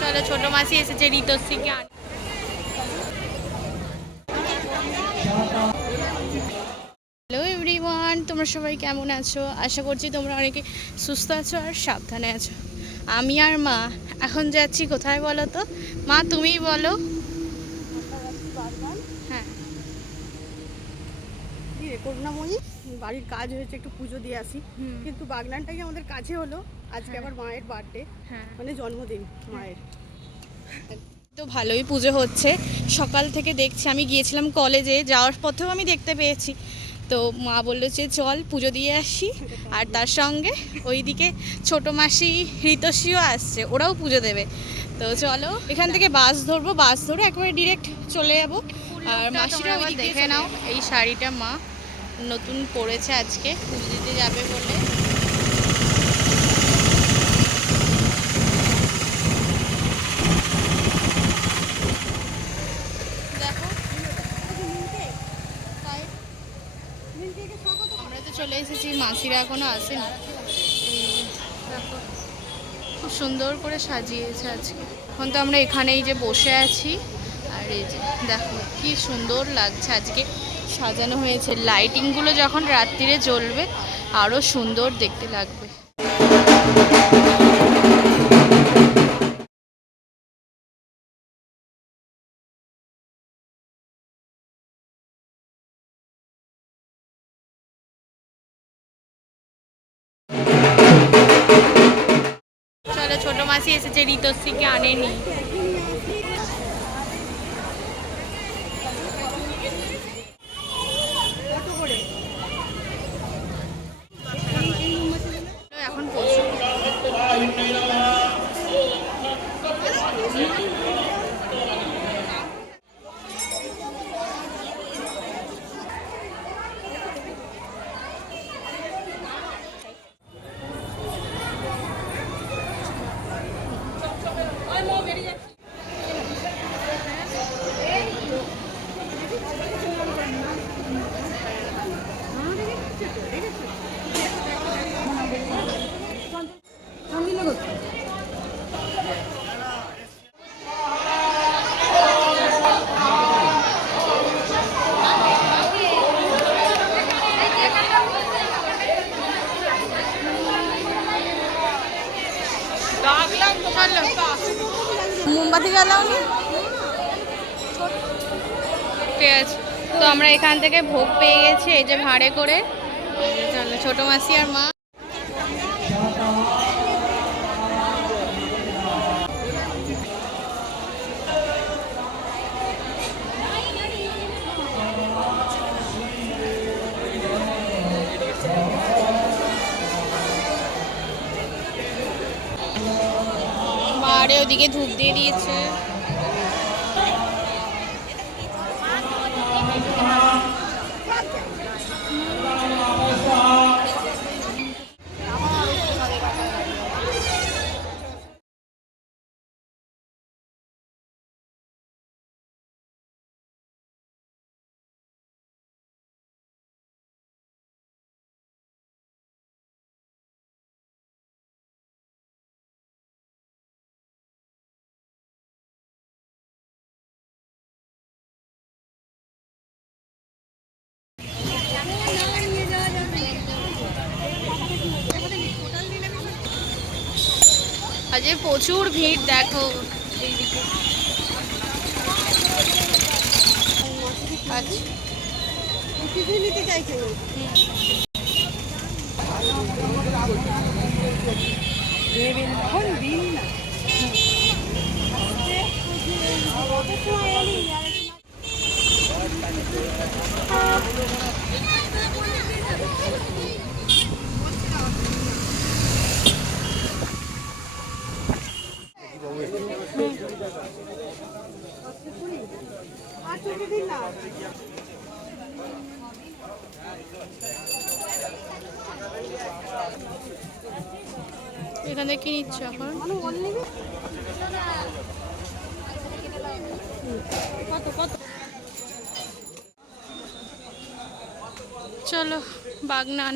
চলো ছোট মাসি এসেছে ঋতশ্রীকে আন। হ্যালো এভরিওয়ান, তোমরা সবাই কেমন আছো? আশা করছি তোমরা অনেকে সুস্থ আছো আর সাবধানে আছো। আমি আর মা এখন যাচ্ছি কোথায় বলো তো? মা তুমিই বলো। হ্যাঁ, করুণাময়ী বাড়ির কাজ হয়েছে, একটু পুজো দিয়ে আসি। কিন্তু বাগনানটাই আমাদের কাছে হলো। আজকে আমার মায়ের বার্থডে, হ্যাঁ মানে জন্মদিন মায়ের। তো ভালোই পুজো হচ্ছে সকাল থেকে দেখছি। আমি গিয়েছিলাম কলেজে, যাওয়ার পথেও আমি দেখতে পেয়েছি। তো মা বললো যে চল পুজো দিয়ে আসি, আর তার সঙ্গে ওইদিকে ছোটো মাসি ঋতশ্রীও আসছে, ওরাও পুজো দেবে। তো চলো এখান থেকে বাস ধরবো, বাস ধরে একবারে ডিরেক্ট চলে যাবো। আর মাসিরা ওই দেখে নাও, এই শাড়িটা মা নতুন পরেছে আজকে পুজো দিতে যাবে বলে। দেখো আমরা তো চলে এসেছি, মাসিরা এখনো আসেনি। দেখো খুব সুন্দর করে সাজিয়েছে আজকে। এখন তো আমরা এখানেই যে বসে আছি, আর এই যে দেখো কি সুন্দর লাগছে আজকে সাজানো হয়েছে। লাইটিংগুলো যখন রাত্রিরে জ্বলবে আরও সুন্দর দেখতে লাগবে। চলো ছোট মাসি এসেছে ঋতশ্রীকে আনেনি। এখন পৌঁছবো। মোমবাতি জ্বালাও নি? ঠিক আছে, তো আমরা এখান থেকে ভোগ পেয়ে গেছি এই যে ভাড়ে করে। চলো ছোট মাসি আর মা। মারে ওদিকে ধূপ দিয়ে দিয়েছে। আজকে প্রচুর ভিড় দেখো এইদিকে। আচ্ছা কিছুই নিতে চাইছে দিন না। এখান থেকে কি নিচ্ছ এখন? চলো বাগনান